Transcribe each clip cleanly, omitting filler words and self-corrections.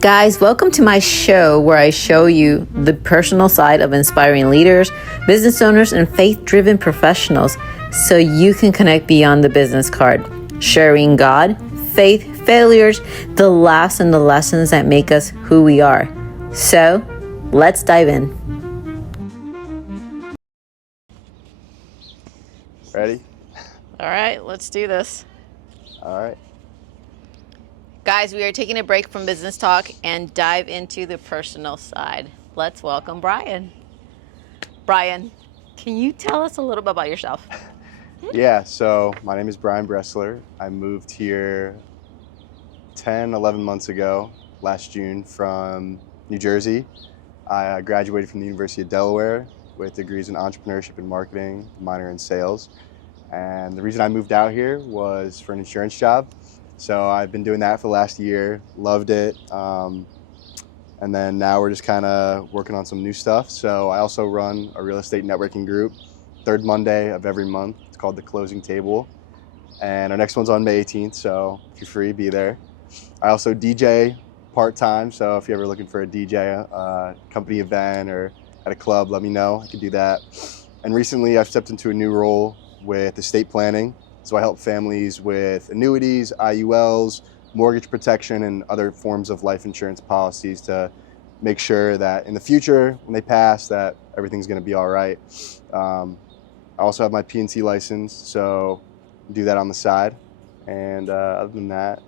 Guys, welcome to my show where I show you the personal side of inspiring leaders, business owners, and faith-driven professionals so you can connect beyond the business card, sharing God, faith, failures, the laughs, and the lessons that make us who we are. So, let's dive in. Ready? All right, let's do this. All right. Guys, we are taking a break from business talk and dive into the personal side. Let's welcome Brian. Brian, can you tell us a little bit about yourself? Yeah, so my name is Brian Bressler. I moved here 11 months ago, last June, from New Jersey. I graduated from the University of Delaware with degrees in entrepreneurship and marketing, minor in sales. And the reason I moved out here was for an insurance job. So I've been doing that for the last year, loved it. And then now we're just kind of working on some new stuff. So I also run a real estate networking group, third Monday of every month. It's called The Closing Table. And our next one's on May 18th, so if you're free, be there. I also DJ part-time, so if you're ever looking for a DJ, company event or at a club, let me know. I can do that. And recently I've stepped into a new role with estate planning. So I help families with annuities, IULs, mortgage protection, and other forms of life insurance policies to make sure that in the future, when they pass, that everything's going to be all right. I also have my P&C license, so I do that on the side. And other than that,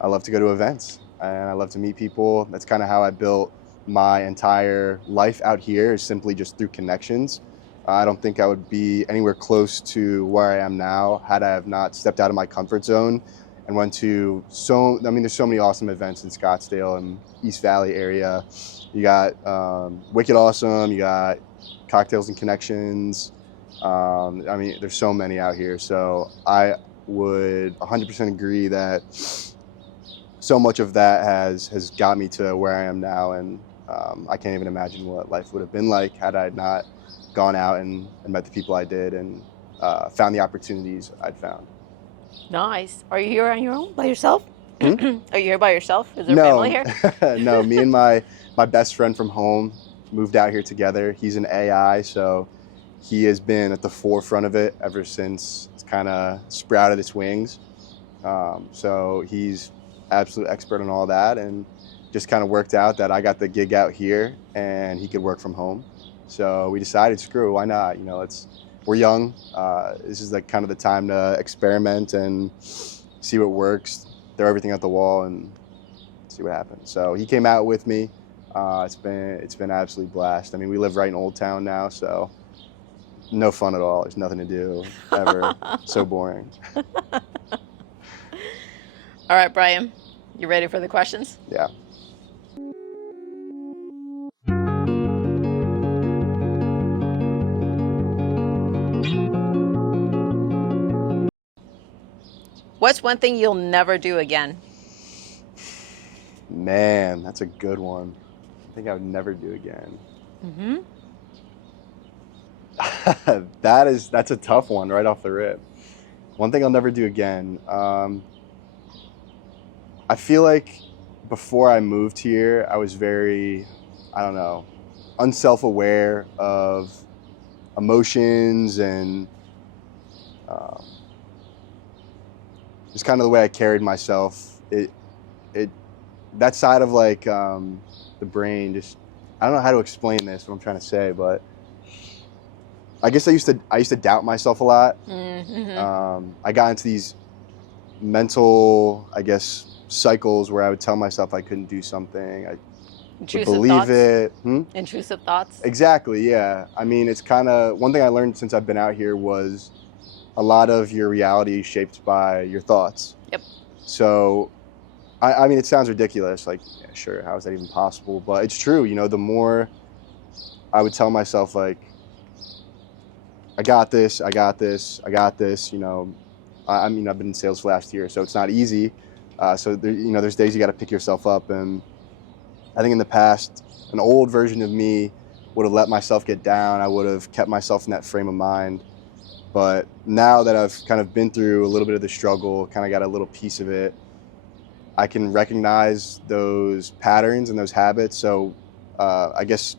I love to go to events and I love to meet people. That's kind of how I built my entire life out here, is simply just through connections. I don't think I would be anywhere close to where I am now had I have not stepped out of my comfort zone and went to there's so many awesome events in Scottsdale and East Valley area. You got Wicked Awesome, you got Cocktails and Connections. There's so many out here. So I would 100% agree that so much of that has got me to where I am now. And I can't even imagine what life would have been like had I not gone out and met the people I did and found the opportunities I'd found. Nice. Are you here on your own by yourself? Are you here by yourself? Is there No. family here? No, me and my best friend from home moved out here together. He's an AI, so he has been at the forefront of it ever since it's kind of sprouted its wings. So he's absolute expert on all that, and just kind of worked out that I got the gig out here and he could work from home. So we decided, screw, why not? We're young. This is kind of the time to experiment and see what works, throw everything at the wall and see what happens. So he came out with me. It's been absolutely blast. We live right in Old Town now, so no fun at all. There's nothing to do ever. So boring. All right, Brian, you ready for the questions? Yeah. What's one thing you'll never do again? Man, that's a good one. I think I would never do again. That's a tough one right off the rip. One thing I'll never do again. I feel like before I moved here, I was very, unself-aware of emotions and just kind of the way I carried myself. That side of the brain, just, I don't know how to explain this, what I'm trying to say, but I guess I used to doubt myself a lot. I got into these mental, cycles where I would tell myself I couldn't do something. I would believe it. Intrusive thoughts? Exactly, yeah. It's kind of, one thing I learned since I've been out here was a lot of your reality is shaped by your thoughts. Yep. So, it sounds ridiculous, yeah, sure, how is that even possible? But it's true, the more I would tell myself, I got this, I've been in sales for last year, so it's not easy. So there's days you got to pick yourself up, and I think in the past, an old version of me would have let myself get down. I would have kept myself in that frame of mind. But now that I've kind of been through a little bit of the struggle, kind of got a little piece of it, I can recognize those patterns and those habits. So I guess,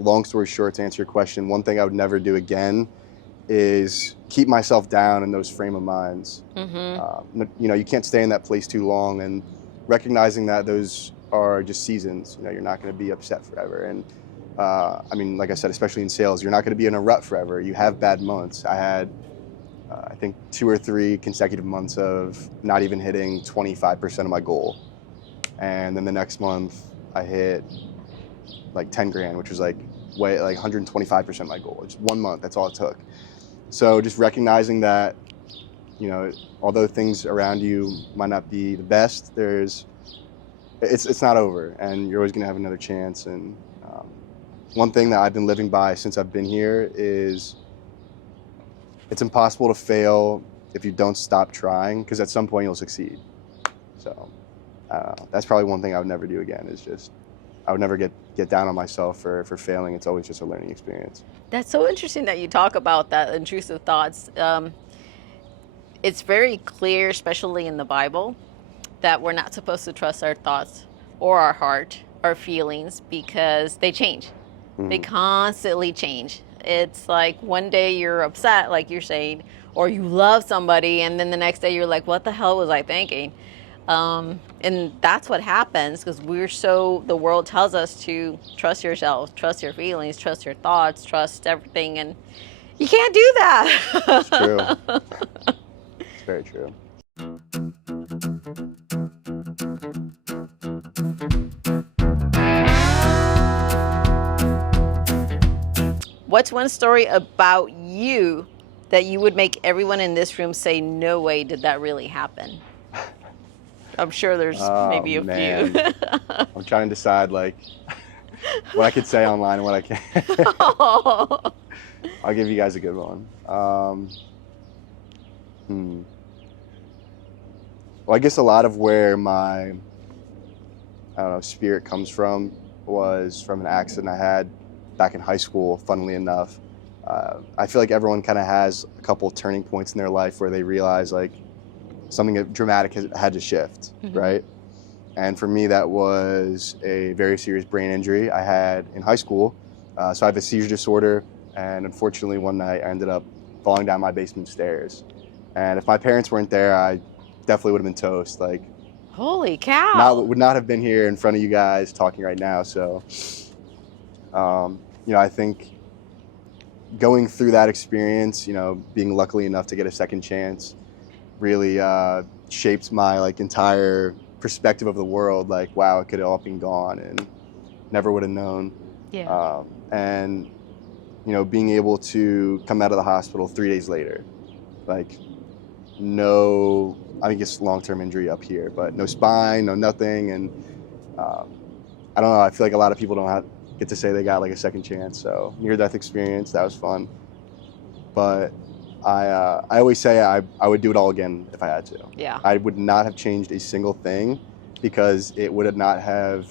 long story short, to answer your question, one thing I would never do again is keep myself down in those frame of minds. You can't stay in that place too long, and recognizing that those are just seasons. You're not going to be upset forever. And like I said, especially in sales, you're not going to be in a rut forever. You have bad months. I had, I think, 2 or 3 consecutive months of not even hitting 25% of my goal. And then the next month I hit like 10 grand, which was like 125% of my goal. Just 1 month, that's all it took. So just recognizing that, although things around you might not be the best, it's not over, and you're always going to have another chance. And one thing that I've been living by since I've been here is it's impossible to fail if you don't stop trying, because at some point you'll succeed. So that's probably one thing I would never do again, is just, I would never get down on myself for failing. It's always just a learning experience. That's so interesting that you talk about that intrusive thoughts. It's very clear, especially in the Bible, that we're not supposed to trust our thoughts or our heart, our feelings, because they change. They constantly change. It's like one day you're upset, like you're saying, or you love somebody, and then the next day you're like, what the hell was I thinking? And that's what happens, because the world tells us to trust yourself, trust your feelings, trust your thoughts, trust everything, and you can't do that. It's true. It's very true. What's one story about you that you would make everyone in this room say, no way did that really happen? I'm sure there's maybe a few. I'm trying to decide what I could say online and what I can't. I'll give you guys a good one. Well, I guess a lot of where my, spirit comes from was from an accident I had back in high school, funnily enough. I feel like everyone kind of has a couple turning points in their life where they realize something dramatic had to shift, right? And for me, that was a very serious brain injury I had in high school. So I have a seizure disorder, and unfortunately one night I ended up falling down my basement stairs. And if my parents weren't there, I definitely would have been toast. Holy cow! Would not have been here in front of you guys talking right now. So, I think going through that experience, being lucky enough to get a second chance, really shaped my entire perspective of the world. Wow, it could have all been gone and never would have known. Yeah. And being able to come out of the hospital 3 days later, no, I guess long-term injury up here, but no spine, no nothing. And I don't know, I feel like a lot of people don't get to say they got a second chance. So near-death experience, that was fun. But I always say I would do it all again if I had to. Yeah. I would not have changed a single thing, because it would not have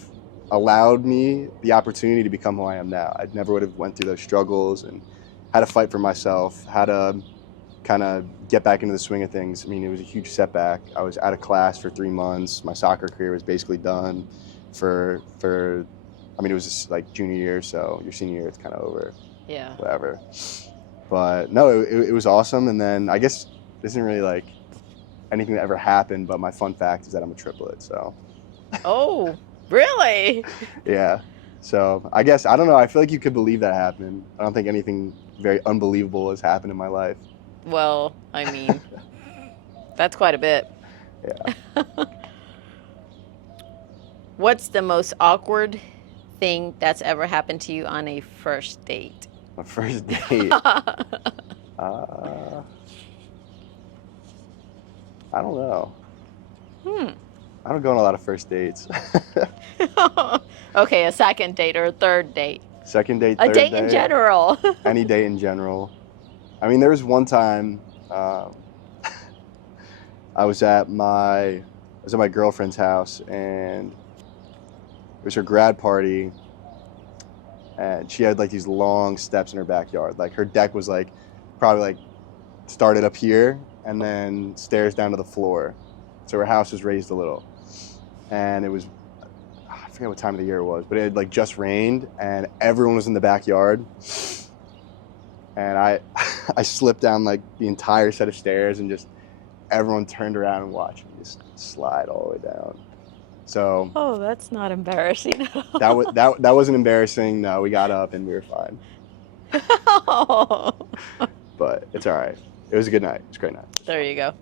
allowed me the opportunity to become who I am now. I never would have went through those struggles and had to fight for myself, had to kind of get back into the swing of things. It was a huge setback. I was out of class for 3 months. My soccer career was basically done for it was just junior year, so your senior year, it's kind of over. Yeah. Whatever. But no, it was awesome. And then I guess this isn't really anything that ever happened, but my fun fact is that I'm a triplet, so. Oh, really? Yeah. So I guess, I don't know, I feel like you could believe that happened. I don't think anything very unbelievable has happened in my life. Well, that's quite a bit. Yeah. What's the most awkward thing that's ever happened to you on a first date? My first date? I don't know. I don't go on a lot of first dates. Okay, a second date or a third date? Second date, A third date in general. Any date in general. There was one time I was at my girlfriend's house, and it was her grad party, and she had these long steps in her backyard. Her deck was probably started up here and then stairs down to the floor. So her house was raised a little. and it was, I forget what time of the year it was, but it had like just rained and everyone was in the backyard. And I I slipped down like the entire set of stairs and just everyone turned around and watched me just slide all the way down. So Oh, that's not embarrassing at all. that wasn't embarrassing. No, we got up and we were fine. Oh. But it's all right. It was a good night. It was a great night. There you go.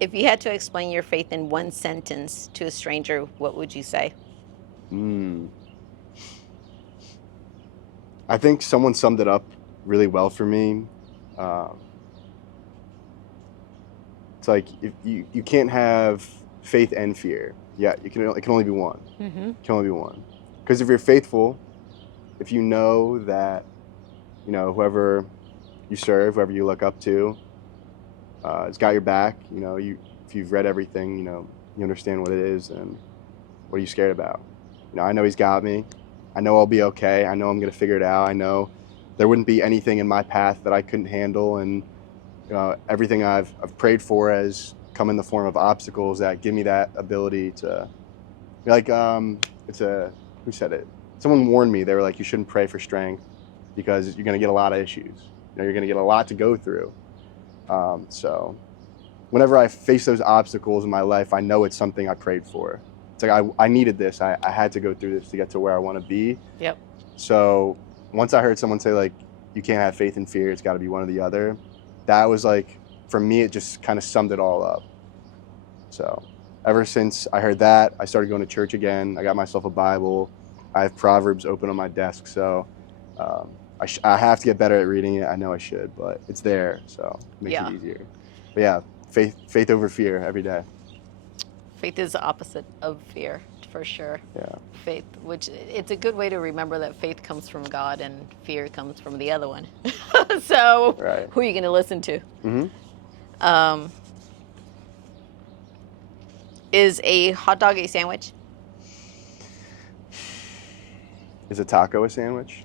If you had to explain your faith in one sentence to a stranger, what would you say? I think someone summed it up really well for me. It's like if you can't have faith and fear. Yeah, it can only be one. Mm-hmm. It can only be one. Because if you're faithful, if you know that, whoever you serve, whoever you look up to, it's got your back. If you've read everything, you understand what it is, and what are you scared about? I know he's got me. I know I'll be okay. I know I'm gonna figure it out. I know there wouldn't be anything in my path that I couldn't handle, and everything I've prayed for has come in the form of obstacles that give me that ability to, who said it? Someone warned me. They were like, you shouldn't pray for strength because you're gonna get a lot of issues. You're gonna get a lot to go through. So whenever I face those obstacles in my life, I know it's something I prayed for. It's like I needed this. I had to go through this to get to where I want to be. Yep. So once I heard someone say like, you can't have faith and fear, it's got to be one or the other, that was like, for me, it just kind of summed it all up. So ever since I heard that, I started going to church again. I got myself a Bible. I have Proverbs open on my desk. So I have to get better at reading it. I know I should, but it's there, so it makes it easier. But yeah, faith over fear every day. Faith is the opposite of fear, for sure. Yeah. Faith, which it's a good way to remember that faith comes from God and fear comes from the other one. So right. Who are you going to listen to? Mm-hmm. Is a hot dog a sandwich? Is a taco a sandwich?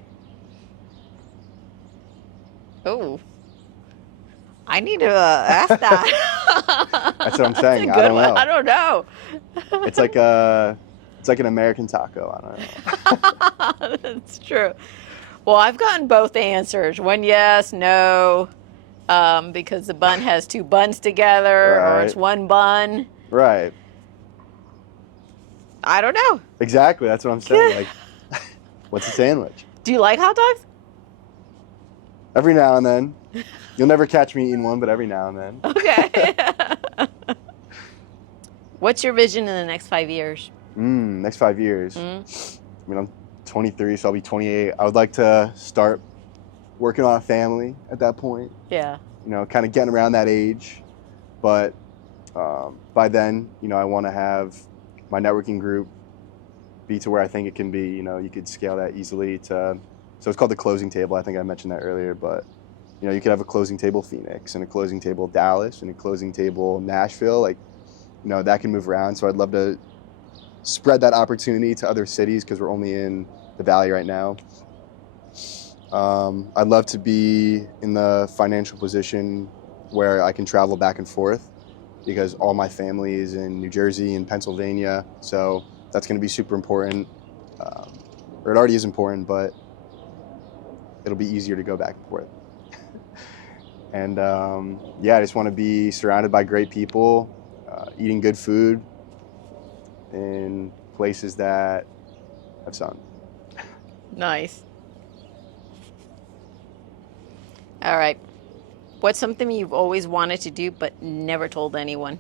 Oh, I need to ask that. That's what I'm saying. I don't know. I don't know. It's like an American taco. I don't know. That's true. Well, I've gotten both answers. One yes, no, because the bun has two buns together, right. or it's one bun. Right. I don't know. Exactly. That's what I'm saying. Like, what's a sandwich? Do you like hot dogs? Every now and then. You'll never catch me eating one, but every now and then. Okay. What's your vision in the next 5 years? Next 5 years. I mean, I'm 23, so I'll be 28. I would like to start working on a family at that point. Yeah. Kind of getting around that age. But by then, I want to have my networking group be to where I think it can be. You could scale that easily to, so it's called the closing table. I think I mentioned that earlier, but you could have a closing table Phoenix and a closing table Dallas and a closing table Nashville. Like, that can move around. So I'd love to spread that opportunity to other cities because we're only in the Valley right now. I'd love to be in the financial position where I can travel back and forth because all my family is in New Jersey and Pennsylvania. So that's going to be super important. Or it already is important, but it'll be easier to go back and forth. And I just want to be surrounded by great people, eating good food in places that have sun. Nice. All right. What's something you've always wanted to do but never told anyone?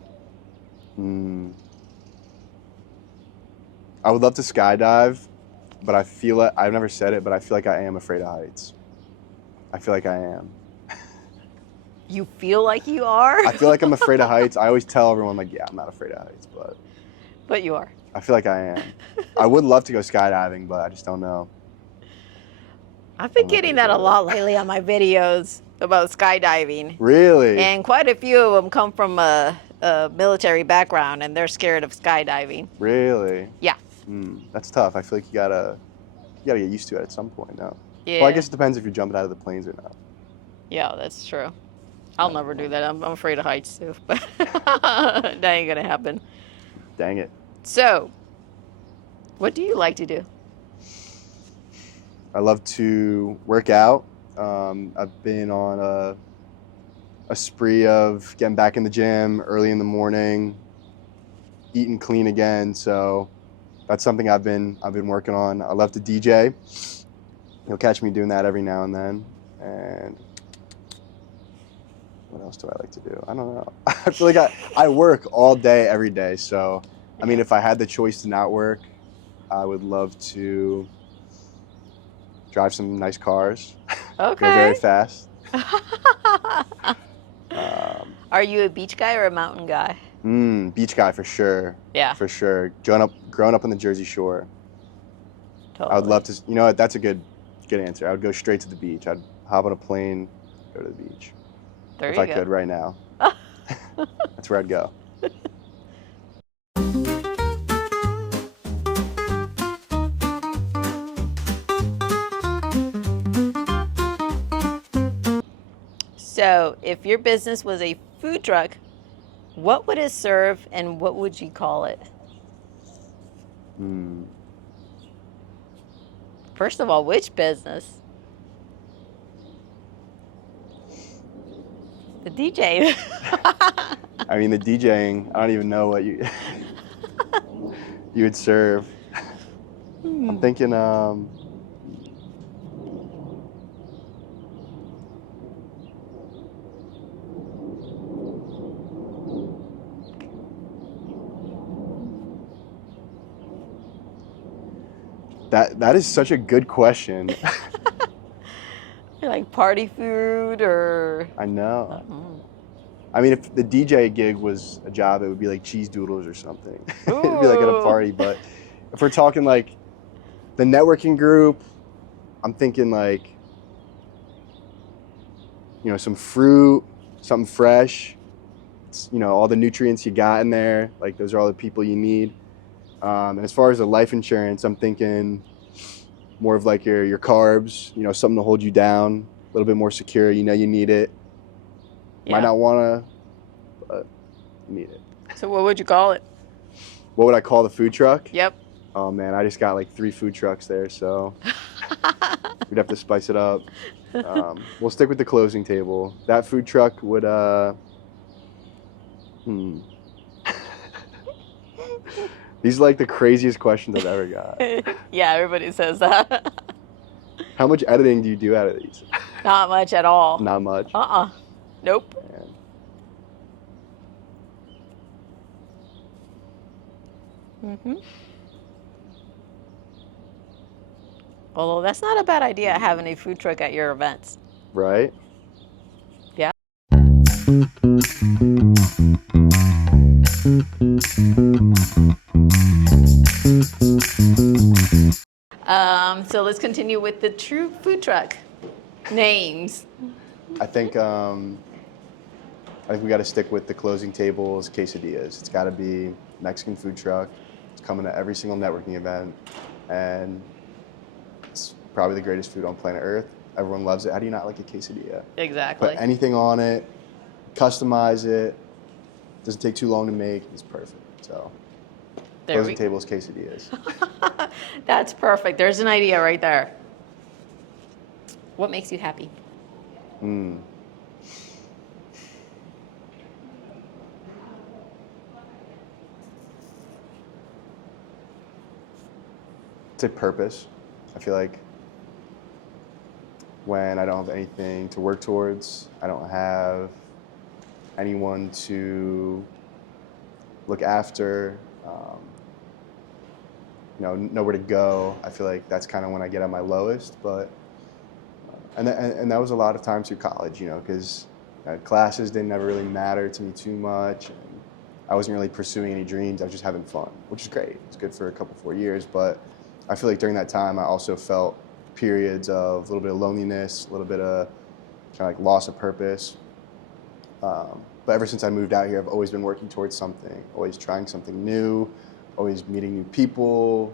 I would love to skydive, but I feel like, I've never said it, but I feel like I am afraid of heights. I feel like I am. You feel like you are? I feel like I'm afraid of heights. I always tell everyone, like, yeah, I'm not afraid of heights, But you are. I feel like I am. I would love to go skydiving, but I just don't know. I've been getting that a lot lately on my videos about skydiving. Really? And quite a few of them come from a military background, and they're scared of skydiving. Really? Yeah. That's tough. I feel like you gotta you gotta get used to it at some point, no? Yeah. Well, I guess it depends if you're jumping out of the planes or not. Yeah, that's true. I'll never do that. I'm afraid of heights too, but that ain't gonna happen. Dang it. So, what do you like to do? I love to work out. I've been on a spree of getting back in the gym early in the morning, eating clean again. So that's something I've been working on. I love to DJ. You'll catch me doing that every now and then. And what else do I like to do? I don't know. I feel like I work all day, every day. So, I mean, if I had the choice to not work, I would love to drive some nice cars, Okay. go very fast. Are you a beach guy or a mountain guy? Beach guy for sure. Yeah. For sure. Growing up on the Jersey Shore. Totally. I would love to, you know what, that's a good answer. I would go straight to the beach. I'd hop on a plane, go to the beach. There if you I go. could right now. That's where I'd go. So, if your business was a food truck, what would it serve and what would you call it? First of all, which business? The DJ. I mean, the DJing, I don't even know what you you would serve. I'm thinking that is such a good question. Like party food or... I know. I mean, if the DJ gig was a job, it would be like cheese doodles or something. It'd be like at a party. But if we're talking like the networking group, I'm thinking like, you know, some fruit, something fresh. It's, you know, all the nutrients you got in there. Like those are all the people you need. And as far as the life insurance, I'm thinking more of like your carbs, you know, something to hold you down, a little bit more secure. You know, you need it. Yeah. Might not want to, but you need it. So what would you call it? What would I call the food truck? Yep. Oh man, I just got like 3 food trucks there, so we'd have to spice it up. We'll stick with the closing table. That food truck would, These are like the craziest questions I've ever got. Yeah, everybody says that. How much editing do you do out of these? Not much at all. Not much? Nope. Man. Although that's not a bad idea, having a food truck at your events. Right? Yeah. So let's continue with the true food truck names. I think we got to stick with the closing tables, quesadillas. It's got to be Mexican food truck. It's coming to every single networking event, and it's probably the greatest food on planet Earth. Everyone loves it. How do you not like a quesadilla? Exactly. Put anything on it, customize it. Doesn't take too long to make. It's perfect. So, closing tables, quesadillas. That's perfect. There's an idea right there. What makes you happy? It's a purpose. I feel like when I don't have anything to work towards, I don't have anyone to look after, nowhere to go. I feel like that's kind of when I get at my lowest. But and that was a lot of times through college, because classes didn't ever really matter to me too much. And I wasn't really pursuing any dreams. I was just having fun, which is great. It's good for a couple, 4 years. But I feel like during that time, I also felt periods of a little bit of loneliness, a little bit of kind of like loss of purpose. But ever since I moved out here, I've always been working towards something, always trying something new, always meeting new people,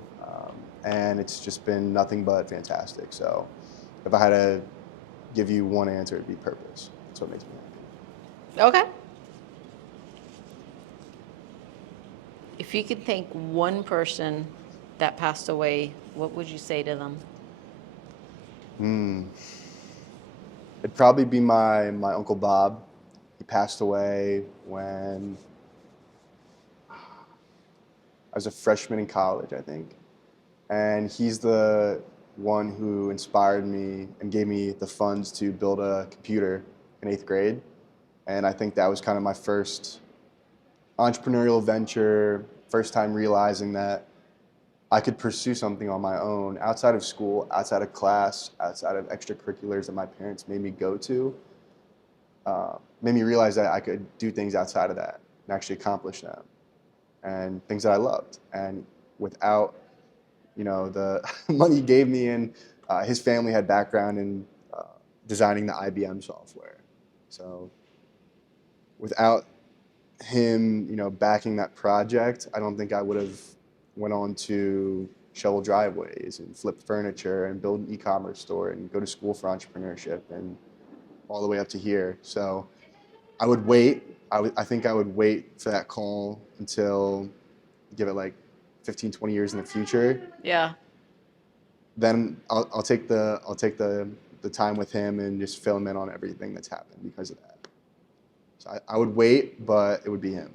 and it's just been nothing but fantastic. So if I had to give you one answer, it'd be purpose. That's what makes me happy. Okay. If you could thank one person that passed away, what would you say to them? It'd probably be my Uncle Bob. He passed away when I was a freshman in college, I think. And he's the one who inspired me and gave me the funds to build a computer in 8th grade. And I think that was kind of my first entrepreneurial venture, first time realizing that I could pursue something on my own outside of school, outside of class, outside of extracurriculars that my parents made me go to. Made me realize that I could do things outside of that and actually accomplish them, and things that I loved. And without, the money he gave me, and his family had background in designing the IBM software. So without him, backing that project, I don't think I would have went on to shovel driveways and flip furniture and build an e-commerce store and go to school for entrepreneurship and all the way up to here. So I would wait. I think I would wait for that call until, give it like 15, 20 years in the future. Yeah. Then I'll take the time with him and just fill him in on everything that's happened because of that. So I would wait, but it would be him.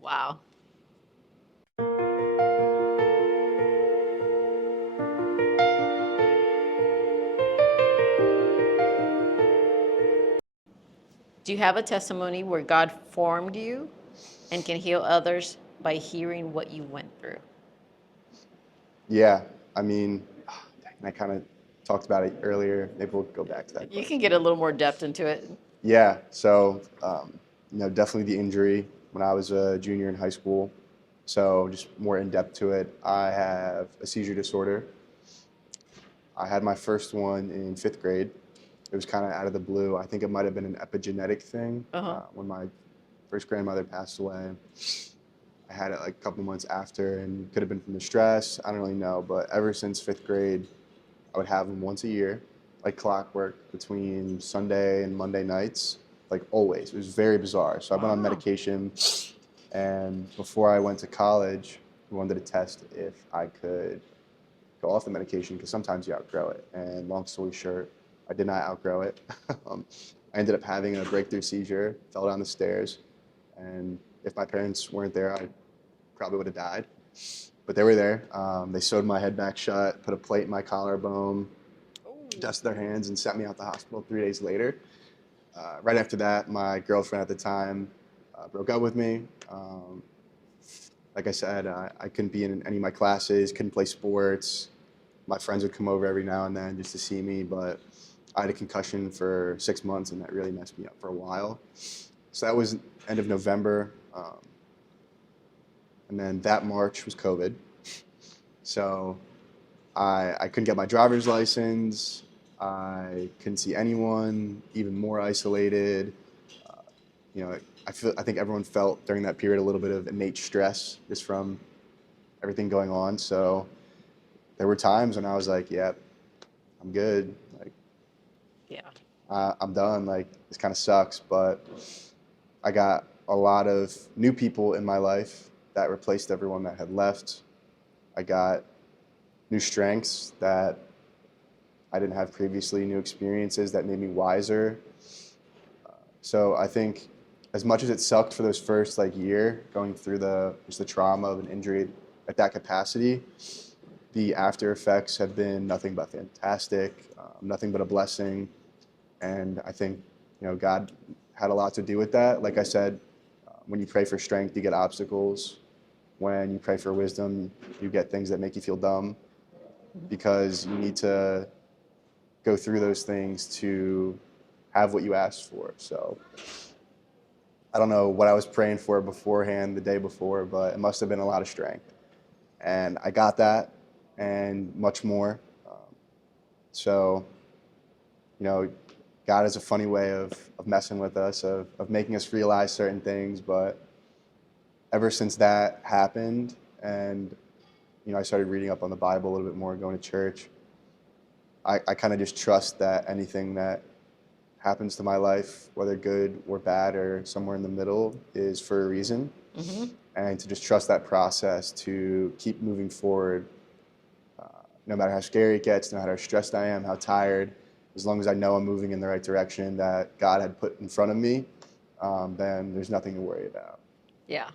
Wow. Do you have a testimony where God formed you and can heal others by hearing what you went through? Yeah, I mean, I kind of talked about it earlier. Maybe we'll go back to that You question. can get a little more depth into it. Yeah, so definitely the injury when I was a junior in high school. So just more in depth to it, I have a seizure disorder. I had my first one in 5th grade. It was kind of out of the blue. I think it might have been an epigenetic thing. When my first grandmother passed away. I had it like a couple months after, and could have been from the stress. I don't really know, but ever since 5th grade, I would have them once a year, like clockwork, between Sunday and Monday nights, like always. It was very bizarre. So I went on medication, and before I went to college, we wanted to test if I could go off the medication because sometimes you outgrow it. And long story short, I did not outgrow it. I ended up having a breakthrough seizure, fell down the stairs, and if my parents weren't there, I probably would have died. But they were there. They sewed my head back shut, put a plate in my collarbone, dusted their hands, and sent me out to the hospital 3 days later. Right after that, my girlfriend at the time broke up with me. Like I said, I couldn't be in any of my classes, couldn't play sports. My friends would come over every now and then just to see me, but I had a concussion for 6 months, and that really messed me up for a while. So that was end of November. And then that March was COVID. So I couldn't get my driver's license. I couldn't see anyone, even more isolated. I think everyone felt during that period a little bit of innate stress just from everything going on. So there were times when I was like, yep, I'm good. Like, Yeah. I'm done. Like, this kind of sucks, but I got a lot of new people in my life that replaced everyone that had left. I got new strengths that I didn't have previously, new experiences that made me wiser. So I think as much as it sucked for those first year going through just the trauma of an injury at that capacity, the after effects have been nothing but fantastic, nothing but a blessing. And I think, God had a lot to do with that. Like I said, when you pray for strength, you get obstacles. When you pray for wisdom, you get things that make you feel dumb because you need to go through those things to have what you asked for. So I don't know what I was praying for beforehand the day before, but it must have been a lot of strength. And I got that and much more. So, God has a funny way of messing with us, of making us realize certain things. But ever since that happened, and I started reading up on the Bible a little bit more, going to church. I kind of just trust that anything that happens to my life, whether good or bad or somewhere in the middle, is for a reason. Mm-hmm. And to just trust that process to keep moving forward, no matter how scary it gets, no matter how stressed I am, how tired, as long as I know I'm moving in the right direction that God had put in front of me, then there's nothing to worry about. Yeah.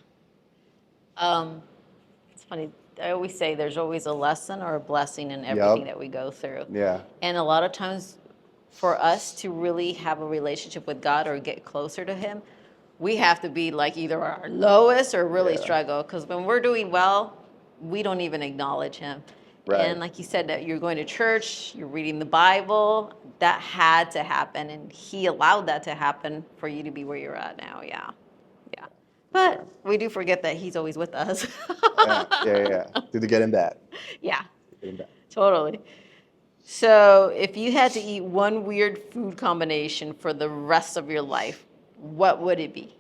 It's funny. I always say there's always a lesson or a blessing in everything that we go through. Yeah. And a lot of times for us to really have a relationship with God or get closer to Him, we have to be like either our lowest or really struggle. Because when we're doing well, we don't even acknowledge Him. Right. And like you said, that you're going to church, you're reading the Bible, that had to happen. And He allowed that to happen for you to be where you're at now. Yeah. Yeah. But we do forget that He's always with us. Yeah. Through the good and bad. Yeah. Good and bad. Totally. So, if you had to eat one weird food combination for the rest of your life, what would it be?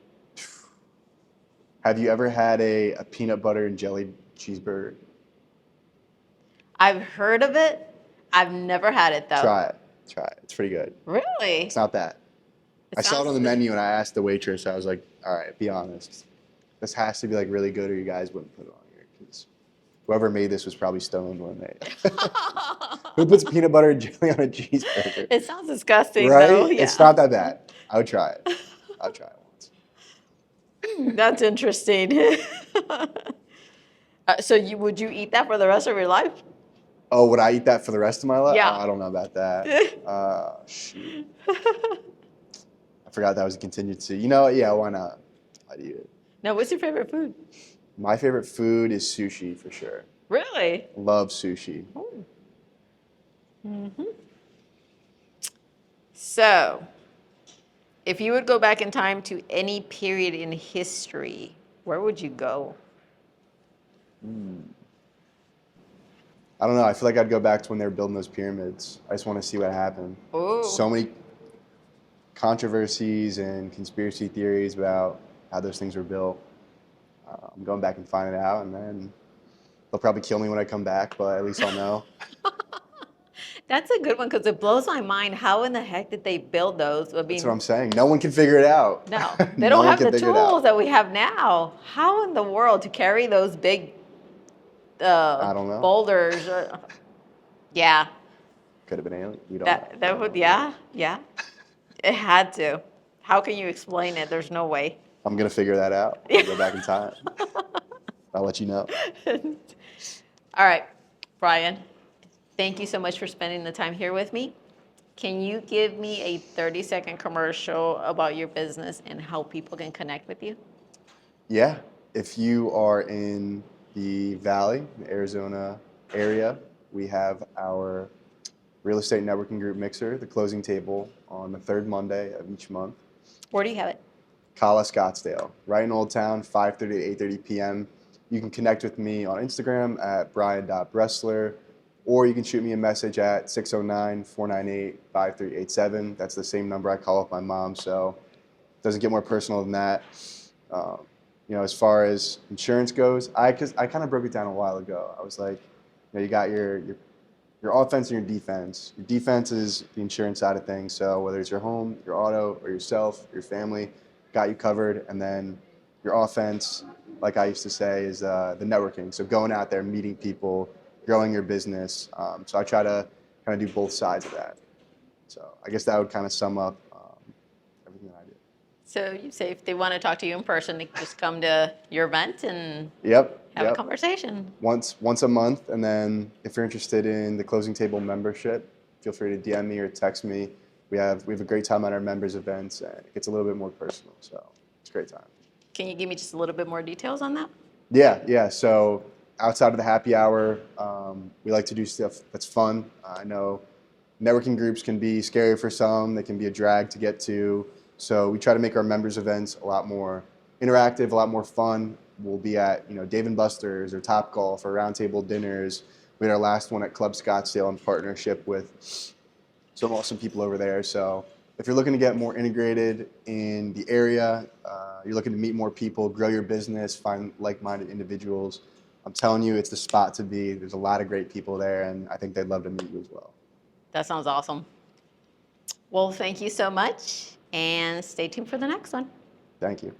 Have you ever had a peanut butter and jelly cheeseburger? I've heard of it. I've never had it though. Try it. It's pretty good. Really? It's not that. I saw it on the menu and I asked the waitress, I was like, all right, be honest. This has to be like really good or you guys wouldn't put it on here. Because whoever made this was probably stoned when they made it. Who puts peanut butter and jelly on a cheeseburger? It sounds disgusting, right? though. Yeah. It's not that bad. I would try it. I'll try it once. That's interesting. So would you eat that for the rest of your life? Oh, would I eat that for the rest of my life? Yeah. Oh, I don't know about that. Shoot. I forgot that was a contingency. You know what? Yeah, why not? I'd eat it. Now, what's your favorite food? My favorite food is sushi, for sure. Really? Love sushi. Mm-hmm. So, if you would go back in time to any period in history, where would you go? I don't know. I feel like I'd go back to when they were building those pyramids. I just want to see what happened. Ooh. So many controversies and conspiracy theories about how those things were built. I'm going back and finding it out, and then they'll probably kill me when I come back, but at least I'll know. That's a good one because it blows my mind. How in the heck did they build those? I mean, That's what I'm saying. No one can figure it out. No, they don't have the tools that we have now. How in the world to carry those big I don't know. boulders? Yeah. Could have been alien. We don't know. That would, yeah. It had to. How can you explain it? There's no way. I'm going to figure that out. I'll go back in time. I'll let you know. All right, Brian, thank you so much for spending the time here with me. Can you give me a 30-second commercial about your business and how people can connect with you? Yeah. If you are in the Valley, the Arizona area, we have our real estate networking group mixer, the closing table, on the third Monday of each month. Where do you have it? Kala Scottsdale, right in Old Town, 5:30 to 8:30 p.m. You can connect with me on Instagram at brian.bressler, or you can shoot me a message at 609-498-5387. That's the same number I call up my mom, so it doesn't get more personal than that. As far as insurance goes, I kind of broke it down a while ago. I was like, you got your offense and your defense. Your defense is the insurance side of things, so whether it's your home, your auto, or yourself, your family, got you covered. And then your offense, like I used to say, is the networking. So going out there, meeting people, growing your business. So I try to kind of do both sides of that. So I guess that would kind of sum up everything that I do. So you say if they want to talk to you in person, they can just come to your event and have a conversation. Once a month, and then if you're interested in the Closing Table membership, feel free to DM me or text me. We have a great time at our members events, and it gets a little bit more personal, so it's a great time. Can you give me just a little bit more details on that? Yeah. So outside of the happy hour, we like to do stuff that's fun. I know networking groups can be scary for some. They can be a drag to get to. So we try to make our members events a lot more interactive, a lot more fun. We'll be at Dave & Buster's or Topgolf or Roundtable dinners. We had our last one at Club Scottsdale in partnership with some awesome people over there. So if you're looking to get more integrated in the area, you're looking to meet more people, grow your business, find like-minded individuals, I'm telling you, it's the spot to be. There's a lot of great people there, and I think they'd love to meet you as well. That sounds awesome. Well, thank you so much, and stay tuned for the next one. Thank you.